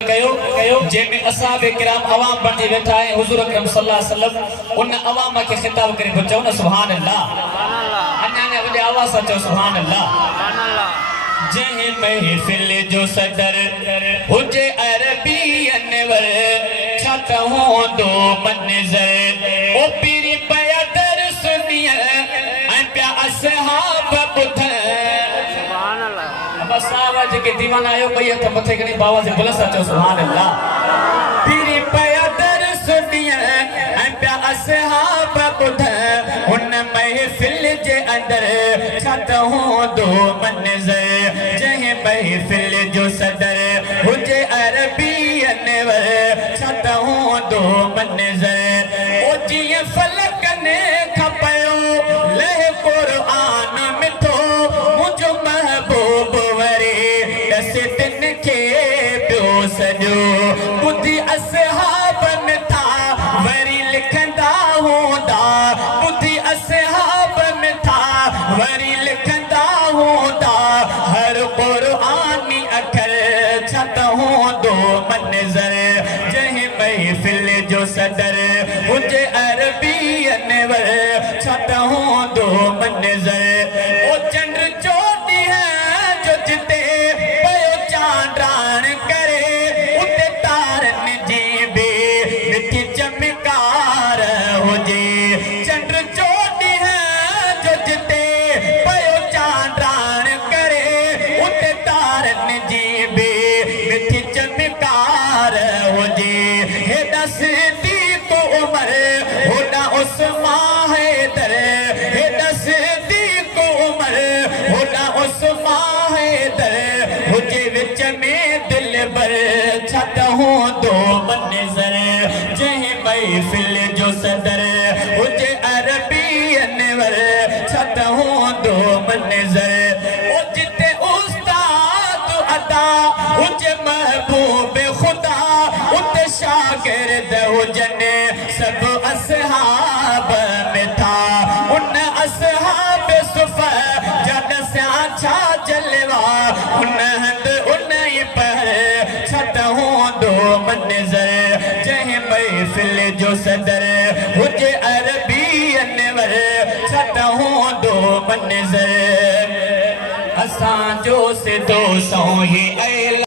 जैमें असहाबे किराम अवाम बने बैठा है हुजूर अकरम सल्लल्लाहु अलैहि वसल्लम उन अवाम के खिताब करे बचाओ ना सुभान अल्लाह अन्ना ने वडे आवाज से सुभान अल्लाह जह महफिल जो सदर हुजे अरबी अनवर छत हो दो मंजर ओ पीरी पया दर सुनिए ऐ प्या असहाब बुध सुभान अल्लाह बस आवाज के दीवाना आयो कोई त मथे कनी बावा से बुलंद सचो सुभान अल्लाह पीरी पया दर सुनिए ऐ प्या असहाब बुध उन महफिल जे अंदर छत हो दो मंजर जह महफिल जो सदर हुजे अरबी अनवर छत हो दो मंजर ओ जिए फलक ने खपयो लह कुरान मिठो मुझो महबूब वरे दस दिन के पियो सजो बुद्धि असहाब में था वरी लिखंदा होंदा बुद्धि असहाब में था वरी लिखंदा होंदा हर कुरानी अखर छत हो दो मंजर जह महफिल जो सदर हुजे अरबी अनवर छत हो दो मंजर ओ चंद्र चोटी है जो जिते पयो चांद्रान करे उते तारन जीबे मिठी चमकार हुजे चंद्र चोटी है जो जिते पयो चांद्रान करे उते तारन जीबे मिठी चमकार हुजे हे दसदी को उमर होना उस्मान हैदर हे दसदी को उमर होना उस्मान हैदर हुजे विच में दिल बर छत हो दो मंजर जह महफिल जो सदर हुजे अरबी अनवर छत हो दो मंजर ओ जिते उस्ताद अदा हुजे महबूब खुदा उते शागिर्द हुजन सब असहाब में था उन असहाब सुफा जद स्या छा जलवा उन हंद उन ही पर छत हो दो मंजर जह महफिल जो सदर हुजे अरबी अनवर छत हो दो मंजर असां जो से दो सौ ही ऐला